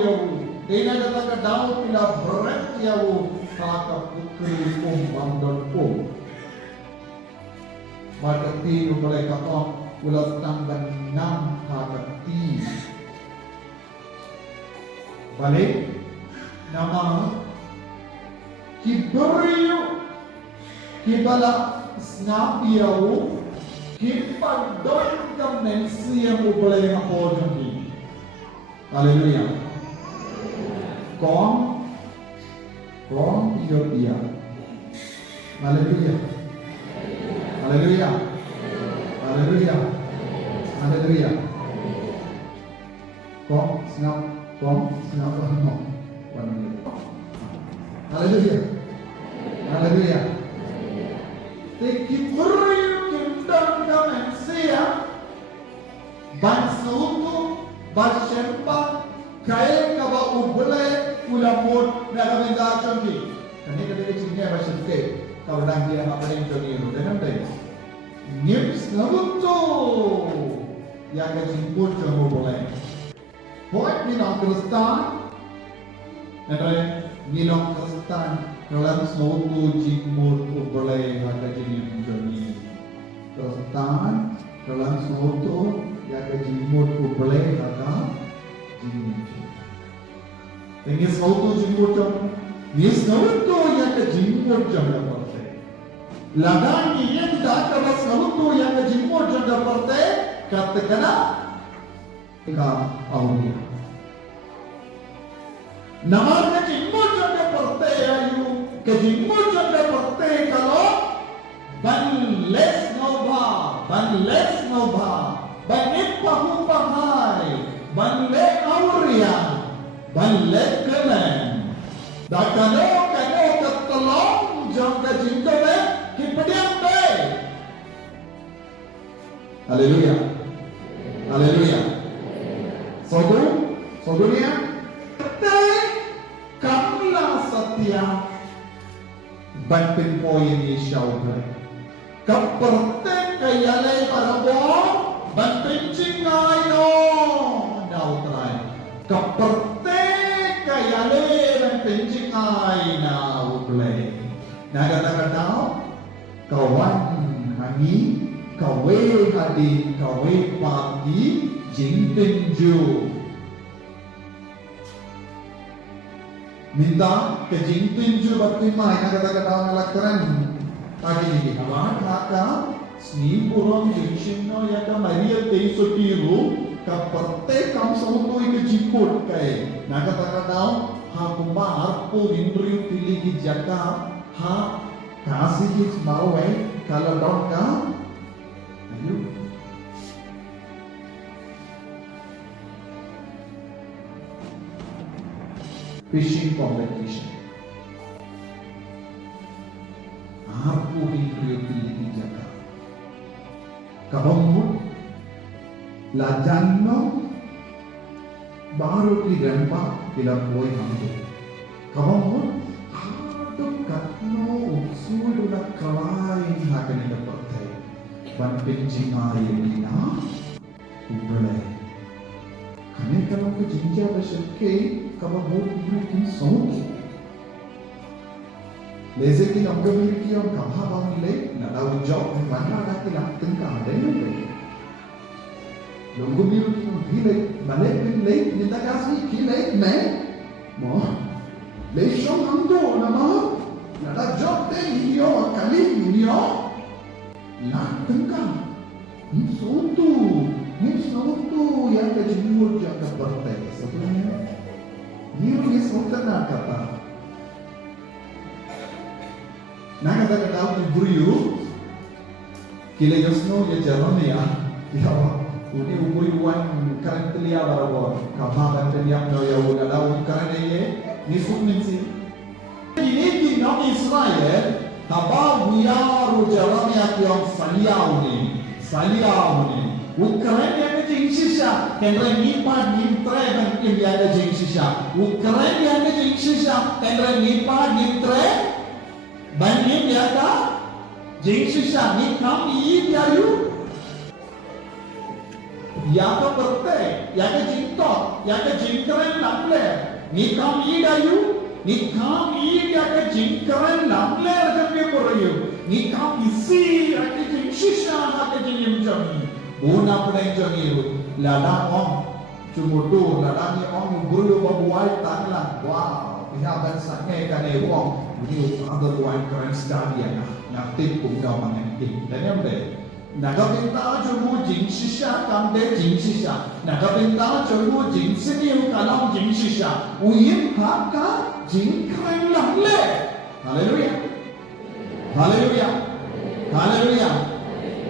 yawu. Dena kata ke Daud bila berat yawu kata putri bandar maka ti boleh kata ulas tambah 6 kata ti. Balik nama Kiberiu Kibala Snapiau Kipadon Kamensi yang boleh apa jadi. Haleluya. Kong hidup dia. Haleluya. Haleluya. Haleluya. Haleluya. Kong snap no. Haleluya. Haleluya. Tekiberi kindang kamensia bangsa itu bersyempa kaya kaba ubule ulamut nagamenda chongi kani kade chingnya bersyempa kalau dah dia apa yang chongi itu dengan dia nips nabuto yang kejimput chongo boleh buat minang Kristan dan minang Kristan dalam suatu jimput ubule ada jenis chongi Kristan dalam suatu yang kejimput ubule ada ini suatu jimput chong ini suatu yang kejimput chong dapat lagani yang dah dapat suatu yang kejimput chong dapat katakan ka aulia nama kejimput chong dapat ayu kejimput chong dapat kalau banles nova banit pahupahai banle auria banle kenen dakano ketelong jangka jinto be kipediam be. Haleluya. Haleluya. Saudara kamla satya banpin poin ni syauda kaperte kayale parabo banpin cingai no dautrai kaperte kayale banpin cingai na uble na kata kawan hangi kawe hadi kawe pagi jingtinju minta ke jingtinju batimai na kata ngalakran tadi ni kawan haka sni burung jingshino ya ka maria teisutiru kaparte kam sautoi ke jiput kai na kata ha kumba harpu indriu pilih jaka ha kasih his mawe kalau dong ka ayo fishing competition harpu indriu pilih jaka kabamut lajanno baru dirempa bila koi hamdu kabamut katno uksuduna kalain hakani dapat ban pencingai dina ubale kane kalau ke jinja besake kaba bot bikin sound leze ki namga miliki on kabha bangile nada job mana ada ki lakten ka ade ne logo miliki on bile mane bile ninda kasi ki le me mo le shom hamdo nama nada job te hiyo kali hiyo lakten ka ni sotu yang kejimur jaga partai sebenarnya ni sotu kata na kata tu buriu kile yosno ye Jeremia ya uni umuyuan karantelia barabo kabha karantelia no ya udalau karane ni sumnsi ini di nama Israel taba wiaru Jeremia yang saliau ni Ukraina yang jingsisha kendra nipa nimtre dan yang jingsisha Ukraina yang jingsisha kendra nipa nimtre banyak biasa jingsisha ni kami biayu Yaka perte, yaka jintot, yaka jinkeren namle. Ni kam id ayu, ni kam id yaka jinkeren namle rajape porayu. Ni kam isi yaka jinshisha yaka jinyam jami. Bona pernah jami lada om, cumudu lada ni om bulu babuai tangan. Wow, pihak dan sangai kan ewong. Ini ada tuan keren sekali ya. Naktik pun kau mengerti. Dan yang betul. Naga pintar cuma jinshisha, kamde jinshisha. Naga pintar cuma jinsini kalau jinshisha. Uyim haka jinkren lahle. Haleluya, haleluya, haleluya.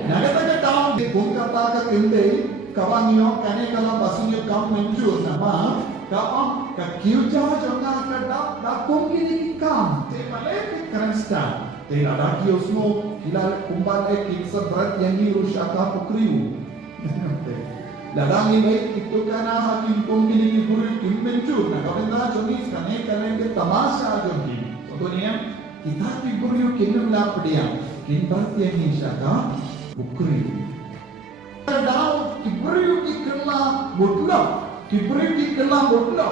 Naga tak tahu di bungka tak kende. Kawanyo kane kalau basunya kau menjur nama. Kau kakiuja jangan kedap dapung ini kam. Tepalek keren sekali. Tera daki osmo kila kumbal seberat yang ni rusyaka pukriu. Ladang ini itu karena hakim pungkini ni guru kimbencu. Nah, kalau kita jogi kane kalian ke tamasha jogi. Contohnya kita di guru kingdom la pediam. Kimbat yang ni syaka pukriu. Ladang di guru kikela botlo. Di guru kikela botlo.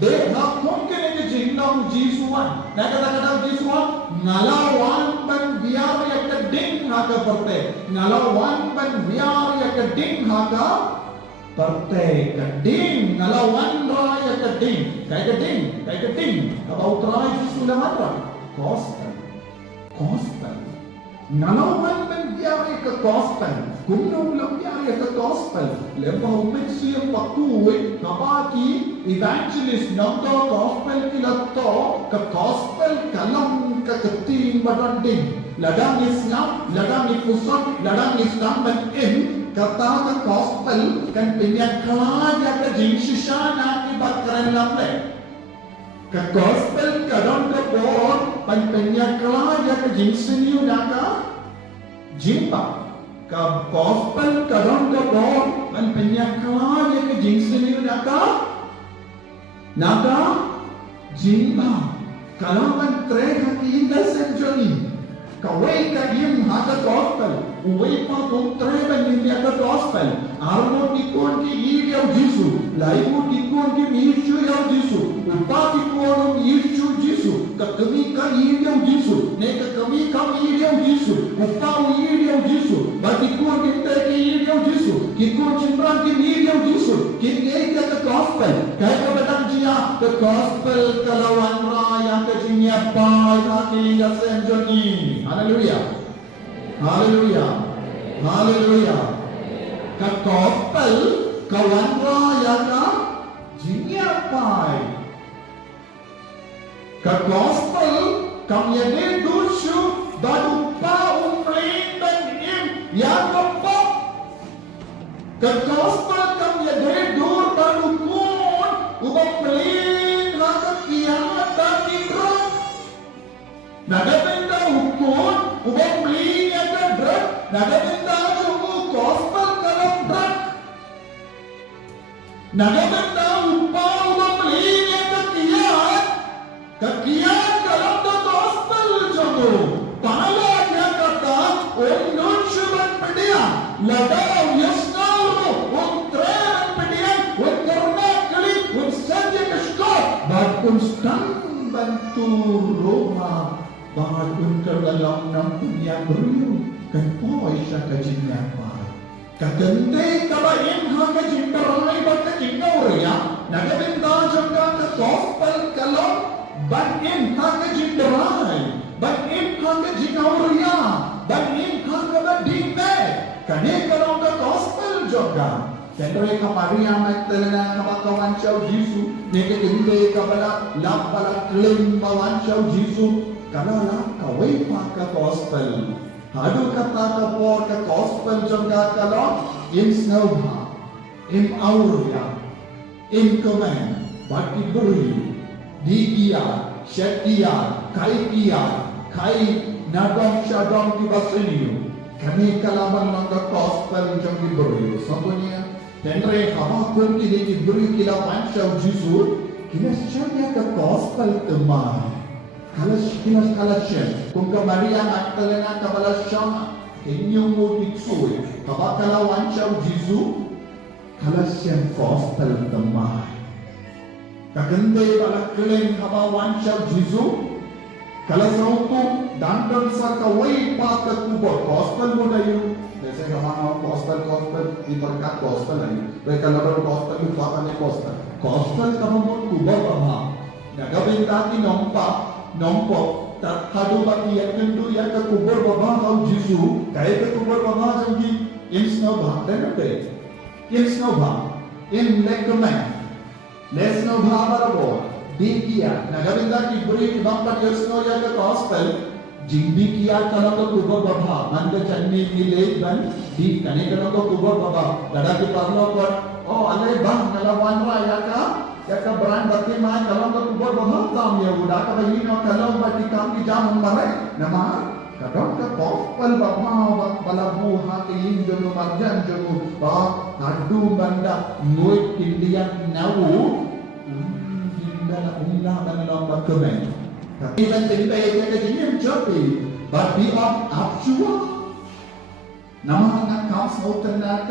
They have mungkin ini jinglang jisuan. Nah kata-kata jisuan ngalawan ban biar ya keding haka perte. Ngalawan ban biar ya keding haka perte. Keding ngalawan ra ya keding. Kayak keding. Kalau terai sudah matra. Kostan. Ngalawan ban biar ya ke kostan. Kumno biar ya ke gospel. Lembah umetsi yang pakuwe kapaki evangelist nonto gospel kilatto ke gospel kalam ke keting badanding. Ladang Islam, ladang pusat, ladang Islam dan kata ke gospel kan penyakala ya ke jinshisha akibat keren lamle. Ke gospel kadang ke bon penyakala ya ke jinsiniu naka jimpa. Ka gospel kadang ka bon man penyakala ya ke jinsin ni naka jimba kalau man tre hati inda senjoni kawai ka yim hata gospel uwai pa tum tre ban ni ka gospel armo tikon ki idiau jisu laimu tikon ki michu ya jisu upa tikon michu jisu ka kami ka idiau jisu ne ka kami ka idiau jisu upa idiau jisu batikon kita ki idiau jisu kikon cimbran ki idiau jisu kini ka gospel kai ka batang jia the gospel kalawan raya ka jinya pa hati ya senjoni haleluya haleluya haleluya ka gospel kawan raya ka jinya pa ka gospel kam yade dushu badu pa umlin dan im yang keempat ka gospel kam yade dur badu kun ubang melin haka kiamat dan ikram naga benda hukum ubang melin yang kedrak naga benda cumu gospel kalam drak naga benda upah ubang melin yang kekiat kalam da gospel cumu pala yang kata non syuban pedia lada yasnaru treman pedia karena kali saja keskot bakun stang bantu Roma bakun ke dalam nampun yang beriu kan poi syaka jinya pa kakente kabayin haka jimperai baka jinnauria naga benda jangka ke gospel kalau bakin haka jimperai bakin haka jinnauria bakin haka badimbe kane kalau ke gospel juga Kendra Maria Magdalena kapakawan siya Jisu nekekinde kabala lapala klaim bawan siya Jisu kalala kaway pa ka gospel hadu kata kapor ka gospel jangka kala im snowha im auria im command baki buri dikia syakia kai nadong syadong di basiniyo kami kalaman ng gospel jangki buri contohnya Tendre hamakun kini diberi kilawan syau Jisu kina syanya ke gospel temai kina syah kung ka Maria Magdalena kabala syama kinyong mo ditsui kabakalawan syau Jisu Kalasyan gospel damai. Kagende balak keleng habawan syal jizu. Kalasau tu dandan sa kawai pa ka kubur gospel mo dayu. Biasa kamano gospel diberkat gospel ayu. Mereka lalu gospel itu pakane gospel. Gospel kamano kubur bama. Nagabintati nompo hadu baki yakendu ya ka kubur bama kau jizu. Kaya ka kubur bama jangi insno bha denate. Insno bha in lekman. Lesno bha barabo. Dikia nagabintati beri bampat yosno ya ka gospel. Jimbi kiya kalau ke kubur bapa, manda chani nilai ban di kane kalau ke kubur bapa, dada di parlo kot, oh alai bang ngelawan raya ka beran bati mai kalau ke kubur bapa tam ya udah ka bayi no kalau bati kam di jam marai, nama kadang ke gospel bapa balabu hati injono marjan jono, bah adu banda nuit Indian nawu, hinda banalong bagkemen. Even the Indian Jopi, but be of Abshua. Nama comes out and that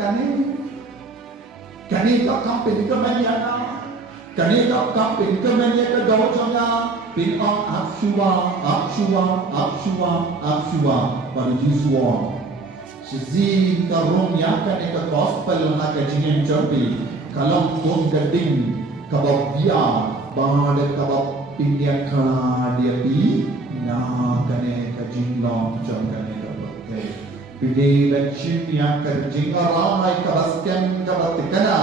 Kani got company Kamaniana, Kani got company Kamaniaka Dojana, be of Abshua, but Jiswa. Shizi Karum Yakaneka Gospel Nakajin Jopi, Kalam Kum Gading, Kabab Via, Bard Kabab. India kana dia pi na kane ka jinglong chom kane ka bote pide bachin ya ka jingara mai ka basken ka batikana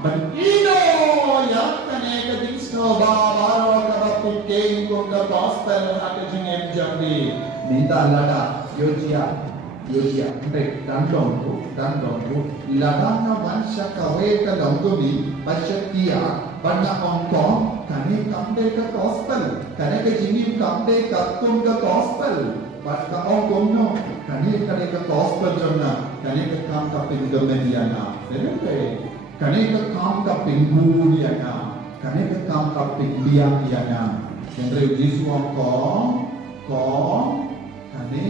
ban ino ya kane ka jingsno ba baro ka batike ko ka gospel ha ka jingem jambi minta lada yojia baik dan dongku lada na vansha ka we ka dongumi pasyatia banda ongkong kane kamde ka gospel kane ka jingim kamde ka tum ka gospel bat ka ongkong no kane ka gospel jona kane ka kam ka pindomeniana kane ka kam ka pingudiana kane ka kam ka pindianaendre Yesus ongkong kane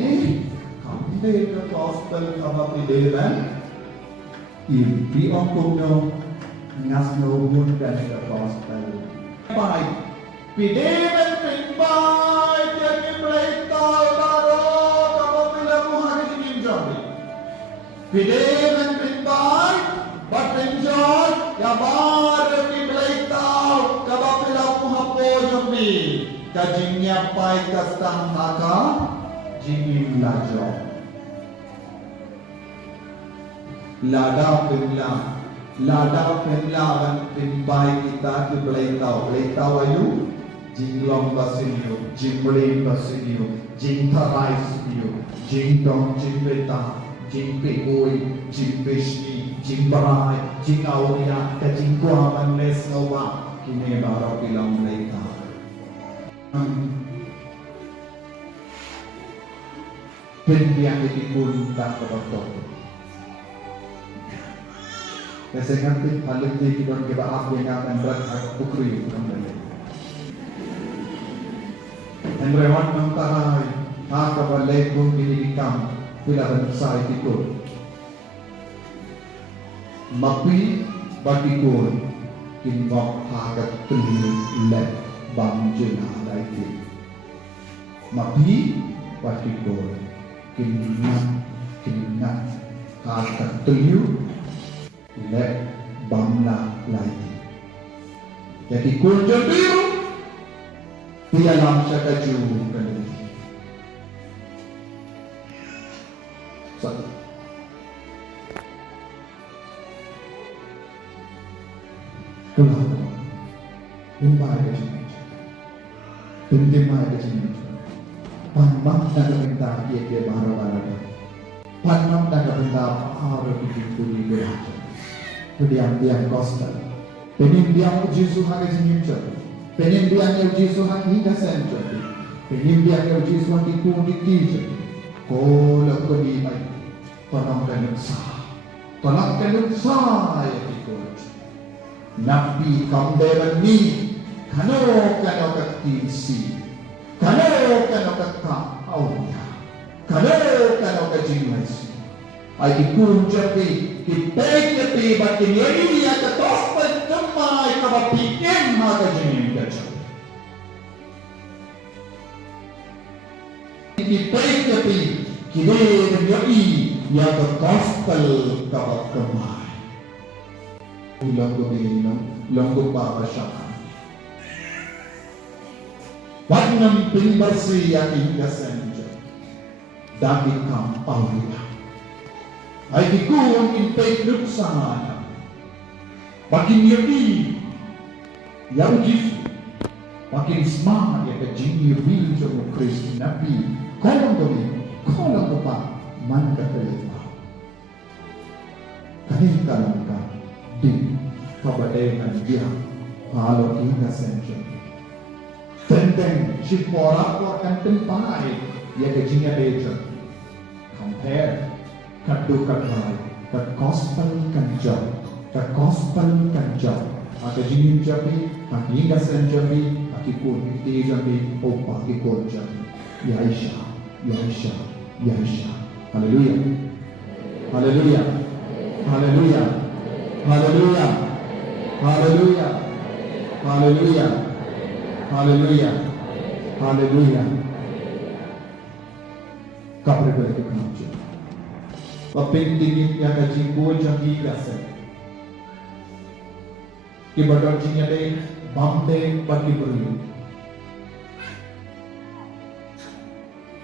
kamde ka gospel ka pidevan ibi ongkong no ngasno mun dan ka gospel pai pideven pinpai tiaki pleitau baro kamu bilang muhari jingim jambi pideven pinpai bat penjot ya bar ki pleitau kamu bilang muhapo jambi kajingnya pai kastang maka jingim lajo lada pemlawan pimpai kita ke beleitau ayu jinglong basiniu jimblin basiniu jingtarai siniu jingdong jimbeta jingpegoi jimbeshni jimbarai jingauria ke jingkuaman lesnowa kini baru bilang beleitau pendiang dipun tak betul. Saya ngerti paling tinggi dan kita apa yang akan berat ukri kembali. Dan rewan mentarai haka balai pun dikam bila bersai tikul. Mapi batikul kinwak haka tuli lek bangjena laiti. Mapi batikul kinat haka tuli lek bangla lagi. Jadi kunjung biru dia langsung kaju kembali. Satu. Kelapa. Limbai ke sini. Limbai ke sini. Panmam dan minta dia baru-baru. Panmam dan minta baru dipilih berhasil. Pendiam gospel, pendiam Yesus hanya senyum, pendiam Yesus hanya hingga senjata, pendiam Yesus hanya dikunditi, kalau kau di mana, tolong kenal saya ikut. Nabi kamderan ni, kano ketinsi, kano ketaunya, kano kejimais. Ai kunjapi Ipekati bakini ya gospel temai kabapikin maka jenis kerja. Ipekati kini yoi ya gospel kabakamai. Langgo pa pasyakan. Wanam pinbarsi ya ingasenja. Dagi kampauya. Ay kung intake look sana makin yaki yang jisu makin semangat ya kejini bil jono Kristi Nabi kolong pa man kapelita kanin ka din kabadengan dia halo kinga senjo tenteng shipora ko kanten pai ya kejini bejo compare Kadu kadai, kad gospel kanjau, Aga jingin jabi, aki ingasan jabi, aki pun ite jabi, opa aki kol jabi. Ya Isha. Haleluya. Kapre balik ke kenapa? Pentingin yang kaji buat janji rasa. Kibadar jinya deh, bamde bagi beri.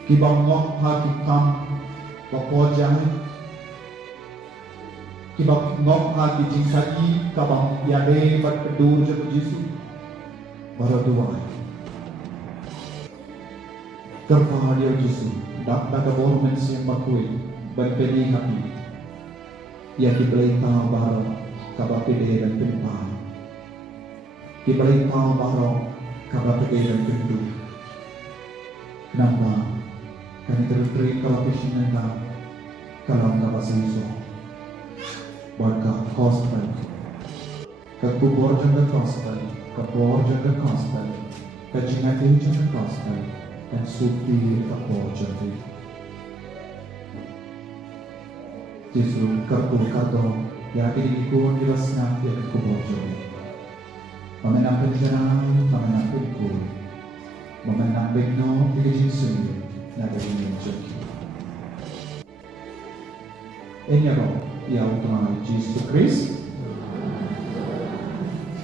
Kibang ngok haki kam, bapo jangan. Kibang ngok haki jingkaji, kabang yade bagi kedur jatuh Yesus. Baru dua. Kerana dia Yesus, dak bor mensiam bakui. Berpedi hati yang diberi tahu bahawa kabar pede dan pintar diberi tahu bahawa kabar pede dan pintu kenapa? Karena terutri kalau kesinangan kalau kabar sesuatu berkat gospel kekubur jaga gospel kebor jaga gospel kejingan jaga gospel dan suti kebor jaga Yesus kartu ya kini ikut jelasnya dia kubur jadi. Memenang penjara, memenang pikul, memenang bekno dia Yesus naga ini jadi. Ini apa? Ya utama Yesus Kristus